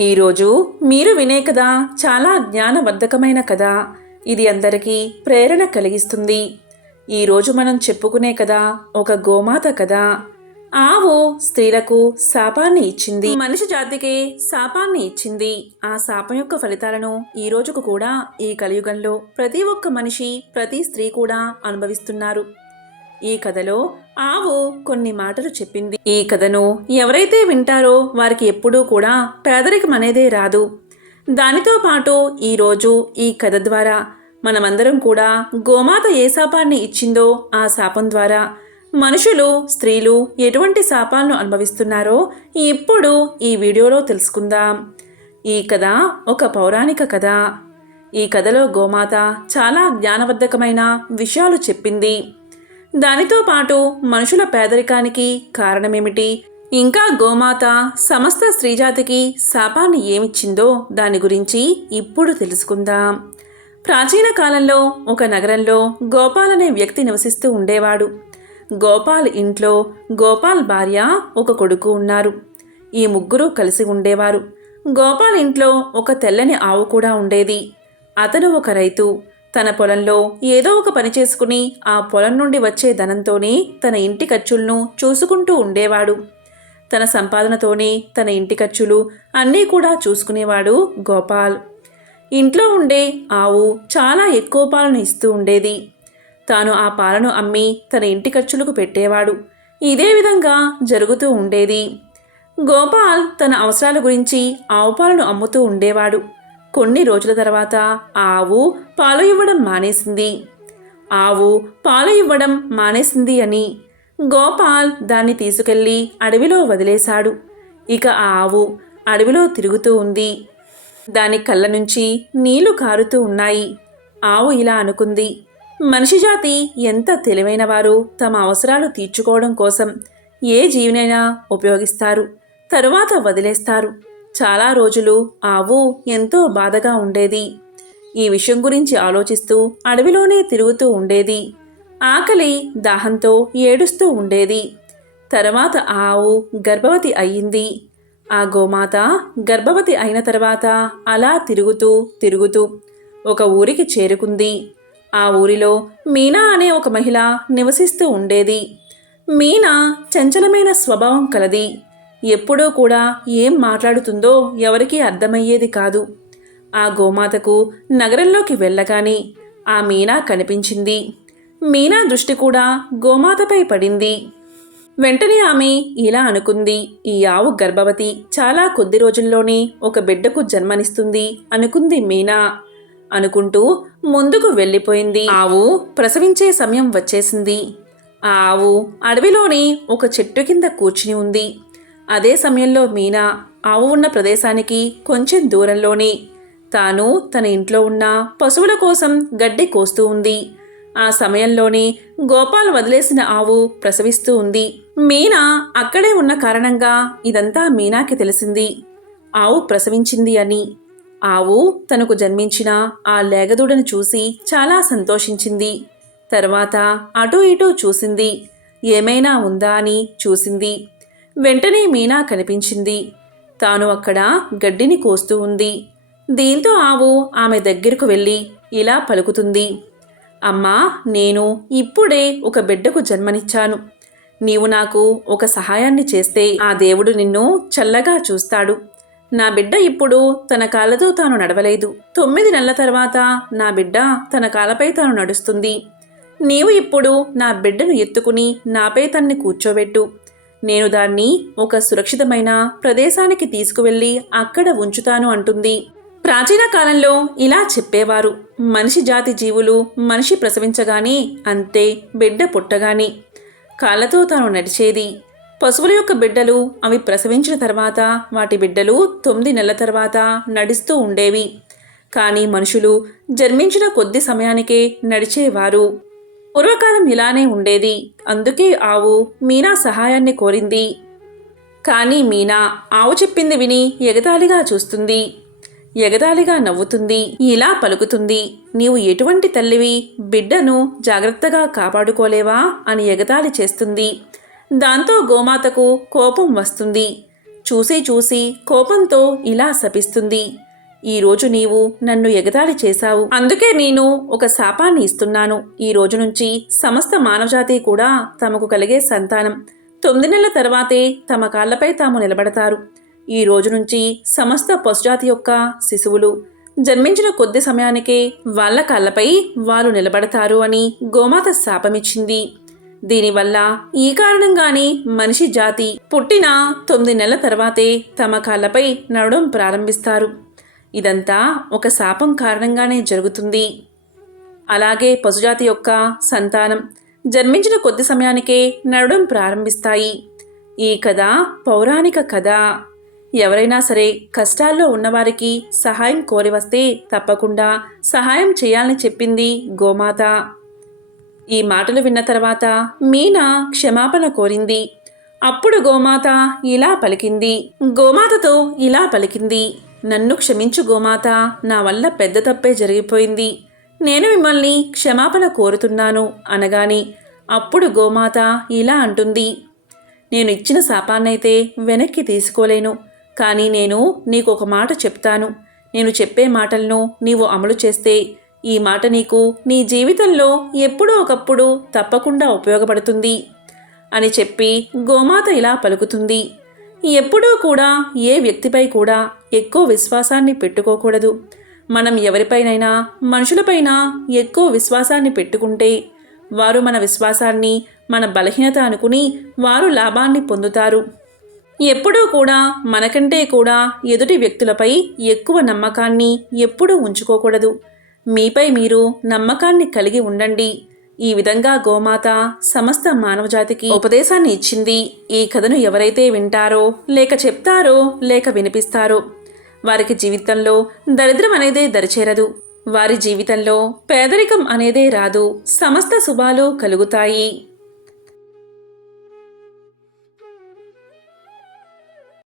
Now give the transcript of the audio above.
ఈరోజు మీరు వినే కథ చాలా జ్ఞానవర్ధకమైన కథ. ఇది అందరికీ ప్రేరణ కలిగిస్తుంది. ఈరోజు మనం చెప్పుకునే కథ ఒక గోమాత కథ. ఆవు స్త్రీలకు శాపాన్ని ఇచ్చింది. మనిషి జాతికి శాపాన్ని ఇచ్చింది. ఆ శాపం యొక్క ఫలితాలను ఈ రోజుకు కూడా ఈ కలియుగంలో ప్రతి ఒక్క మనిషి ప్రతి స్త్రీ కూడా అనుభవిస్తున్నారు. ఈ కథలో ఆవు కొన్ని మాటలు చెప్పింది. ఈ కథను ఎవరైతే వింటారో వారికి ఎప్పుడూ కూడా పేదరికం అనేదే రాదు. దానితో పాటు ఈరోజు ఈ కథ ద్వారా మనమందరం కూడా గోమాత ఏ శాపాన్ని ఇచ్చిందో ఆ శాపం ద్వారా మనుషులు స్త్రీలు ఎటువంటి శాపాలను అనుభవిస్తున్నారో ఇప్పుడు ఈ వీడియోలో తెలుసుకుందాం. ఈ కథ ఒక పౌరాణిక కథ. ఈ కథలో గోమాత చాలా జ్ఞానవర్ధకమైన విషయాలు చెప్పింది. దానితో పాటు మనుషుల పేదరికానికి కారణమేమిటి? ఇంకా గోమాత సమస్త స్త్రీజాతికి శాపాన్ని ఏమిచ్చిందో దాని గురించి ఇప్పుడు తెలుసుకుందాం. ప్రాచీన కాలంలో ఒక నగరంలో గోపాల్ అనే వ్యక్తి నివసిస్తూ ఉండేవాడు. గోపాల్ ఇంట్లో గోపాల్ భార్య ఒక కొడుకు ఉన్నారు. ఈ ముగ్గురు కలిసి ఉండేవారు. గోపాల్ ఇంట్లో ఒక తెల్లని ఆవు కూడా ఉండేది. అతను ఒక రైతు. తన పొలంలో ఏదో ఒక పని చేసుకుని ఆ పొలం నుండి వచ్చే ధనంతోనే తన ఇంటి ఖర్చులను చూసుకుంటూ ఉండేవాడు. తన సంపాదనతోనే తన ఇంటి ఖర్చులు అన్నీ కూడా చూసుకునేవాడు గోపాల్. ఇంట్లో ఉండే ఆవు చాలా ఎక్కువ పాలను ఇస్తూ ఉండేది. తాను ఆ పాలను అమ్మి తన ఇంటి ఖర్చులకు పెట్టేవాడు. ఇదే విధంగా జరుగుతూ ఉండేది. గోపాల్ తన అవసరాల గురించి ఆవు పాలను అమ్ముతూ ఉండేవాడు. కొన్ని రోజుల తర్వాత ఆవు పాలు ఇవ్వడం మానేసింది. ఆవు పాలు ఇవ్వడం మానేసింది అని గోపాల్ దాన్ని తీసుకెళ్ళి అడవిలో వదిలేశాడు. ఇక ఆ ఆవు అడవిలో తిరుగుతూ ఉంది. దాని కళ్ళ నుంచి నీళ్ళు కారుతూ ఉన్నాయి. ఆవు ఇలా అనుకుంది మనిషి జాతి ఎంత తెలివైనవారు తమ అవసరాలు తీర్చుకోవడం కోసం ఏ జీవినైనా ఉపయోగిస్తారు తరువాత వదిలేస్తారు. చాలా రోజులు ఆవు ఎంతో బాధగా ఉండేది. ఈ విషయం గురించి ఆలోచిస్తూ అడవిలోనే తిరుగుతూ ఉండేది. ఆకలి దాహంతో ఏడుస్తూ ఉండేది. తర్వాత ఆవు గర్భవతి అయ్యింది. ఆ గోమాత గర్భవతి అయిన తర్వాత అలా తిరుగుతూ తిరుగుతూ ఒక ఊరికి చేరుకుంది. ఆ ఊరిలో మీనా అనే ఒక మహిళ నివసిస్తూ ఉండేది. మీనా చంచలమైన స్వభావం కలది. ఎప్పుడూ కూడా ఏం మాట్లాడుతుందో ఎవరికీ అర్థమయ్యేది కాదు. ఆ గోమాతకు నగరంలోకి వెళ్ళగానే ఆ మీనా కనిపించింది. మీనా దృష్టి కూడా గోమాతపై పడింది. వెంటనే ఆమె ఇలా అనుకుంది ఈ ఆవు గర్భవతి చాలా కొద్ది రోజుల్లోనే ఒక బిడ్డకు జన్మనిస్తుంది అనుకుంది మీనా. అనుకుంటూ ముందుకు వెళ్ళిపోయింది. ఆవు ప్రసవించే సమయం వచ్చేసింది. ఆ ఆవు అడవిలోని ఒక చెట్టు కింద కూర్చుని ఉంది. అదే సమయంలో మీనా ఆవు ఉన్న ప్రదేశానికి కొంచెం దూరంలోనే తాను తన ఇంట్లో ఉన్న పశువుల కోసం గడ్డి కోస్తూ ఉంది. ఆ సమయంలోనే గోపాల్ వదిలేసిన ఆవు ప్రసవిస్తూ ఉంది. మీనా అక్కడే ఉన్న కారణంగా ఇదంతా మీనాకి తెలిసింది. ఆవు ప్రసవించింది అని. ఆవు తనకు జన్మించిన ఆ లేగదూడను చూసి చాలా సంతోషించింది. తర్వాత అటూ ఇటూ చూసింది. ఏమైనా ఉందా అని చూసింది. వెంటనే మీనా కనిపించింది. తాను అక్కడ గడ్డిని కోస్తూ ఉంది. దీంతో ఆవు ఆమె దగ్గరకు వెళ్ళి ఇలా పలుకుతుంది. అమ్మా నేను ఇప్పుడే ఒక బిడ్డకు జన్మనిచ్చాను. నీవు నాకు ఒక సహాయాన్ని చేస్తే ఆ దేవుడు నిన్ను చల్లగా చూస్తాడు. నా బిడ్డ ఇప్పుడు తన కాళ్ళతో తాను నడవలేదు. తొమ్మిది నెలల తర్వాత నా బిడ్డ తన కాళ్ళపై తాను నడుస్తుంది. నీవు ఇప్పుడు నా బిడ్డను ఎత్తుకుని నాపై తన్ని కూర్చోబెట్టు. నేను దాన్ని ఒక సురక్షితమైన ప్రదేశానికి తీసుకువెళ్ళి అక్కడ ఉంచుతాను అంటుంది. ప్రాచీన కాలంలో ఇలా చెప్పేవారు. మనిషి జాతి జీవులు మనిషి ప్రసవించగానే అంతే బిడ్డ పుట్టగానే. కాళ్ళతో తాను నడిచేది. పశువుల యొక్క బిడ్డలు అవి ప్రసవించిన తర్వాత వాటి బిడ్డలు తొమ్మిది నెలల తర్వాత నడుస్తూ ఉండేవి. కానీ మనుషులు జన్మించిన కొద్ది సమయానికే నడిచేవారు. పూర్వకాలం ఇలానే ఉండేది. అందుకే ఆవు మీనా సహాయాన్ని కోరింది. కానీ మీనా ఆవు చెప్పింది విని ఎగతాళిగా చూస్తుంది. ఎగతాళిగా నవ్వుతుంది. ఇలా పలుకుతుంది. నీవు ఎటువంటి తల్లివి? బిడ్డను జాగ్రత్తగా కాపాడుకోలేవా? అని ఎగతాళి చేస్తుంది. దాంతో గోమాతకు కోపం వస్తుంది. చూసి చూసి కోపంతో ఇలా శపిస్తుంది. ఈరోజు నీవు నన్ను ఎగతాళి చేశావు. అందుకే నేను ఒక శాపాన్ని ఇస్తున్నాను. ఈ రోజు నుంచి సమస్త మానవజాతి కూడా తమకు కలిగే సంతానం. తొమ్మిది నెలల తర్వాతే తమ కాళ్ళపై తాము నిలబడతారు. ఈ రోజు నుంచి సమస్త పశుజాతి యొక్క శిశువులు జన్మించిన కొద్ది సమయానికే వాళ్ళ కాళ్ళపై వారు నిలబడతారు అని గోమాత శాపమిచ్చింది. దీనివల్ల ఈ కారణంగానే మనిషి జాతి పుట్టిన తొమ్మిది నెలల తర్వాతే తమ కాళ్ళపై నడవడం ప్రారంభిస్తారు. ఇదంతా ఒక శాపం కారణంగానే జరుగుతుంది. అలాగే పశుజాతి యొక్క సంతానం జన్మించిన కొద్ది సమయానికే నడవడం ప్రారంభిస్తాయి. ఈ కథ పౌరాణిక కథ. ఎవరైనా సరే కష్టాల్లో ఉన్నవారికి సహాయం కోరి వస్తే తప్పకుండా సహాయం చేయాలని చెప్పింది గోమాత. ఈ మాటలు విన్న తర్వాత మీనా క్షమాపణ కోరింది. అప్పుడు గోమాత ఇలా పలికింది. గోమాతతో ఇలా పలికింది. నన్ను క్షమించు గోమాత నా వల్ల పెద్ద తప్పే జరిగిపోయింది. నేను మిమ్మల్ని క్షమాపణ కోరుతున్నాను అనగాని అప్పుడు గోమాత ఇలా అంటుంది. నేను ఇచ్చిన శాపాన్నైతే వెనక్కి తీసుకోలేను కానీ నేను నీకు ఒక మాట చెప్తాను. నేను చెప్పే మాటలను నీవు అమలు చేస్తే ఈ మాట నీకు నీ జీవితంలో ఎప్పుడో ఒకప్పుడు తప్పకుండా ఉపయోగపడుతుంది అని చెప్పి గోమాత ఇలా పలుకుతుంది. ఎప్పుడూ కూడా ఏ వ్యక్తిపై కూడా ఎక్కువ విశ్వాసాన్ని పెట్టుకోకూడదు. మనం ఎవరిపైనైనా మనుషులపైన ఎక్కువ విశ్వాసాన్ని పెట్టుకుంటే వారు మన విశ్వాసాన్ని మన బలహీనత అనుకుని వారు లాభాన్ని పొందుతారు. ఎప్పుడూ కూడా మనకంటే కూడా ఎదుటి వ్యక్తులపై ఎక్కువ నమ్మకాన్ని ఎప్పుడూ ఉంచుకోకూడదు. మీపై మీరు నమ్మకాన్ని కలిగి ఉండండి. ఈ విధంగా గోమాత సమస్త మానవజాతికి ఉపదేశాన్ని ఇచ్చింది. ఈ కథను ఎవరైతే వింటారో లేక చెప్తారో లేక వినిపిస్తారో వారికి జీవితంలో దరిద్రం అనేదే దరిచేరదు. వారి జీవితంలో పేదరికం అనేదే రాదు. సమస్త శుభాలు కలుగుతాయి.